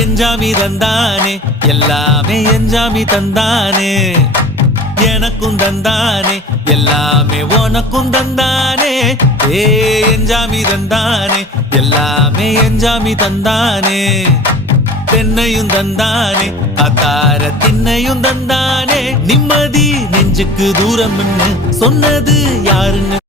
எஞ்சாமி தந்தானே எல்லாமே எஞ்சாமி தந்தானே எனக்கும் தந்தானே எல்லாமே உனக்கும் தந்தானே ஏ எஞ்சாமி தந்தானே எல்லாமே எஞ்சாமி தந்தானே தென்னையும் தந்தானே அத்தார திண்ணையும் தந்தானே நிம்மதி நெஞ்சுக்கு தூரம்னு சொன்னது யாருன்னு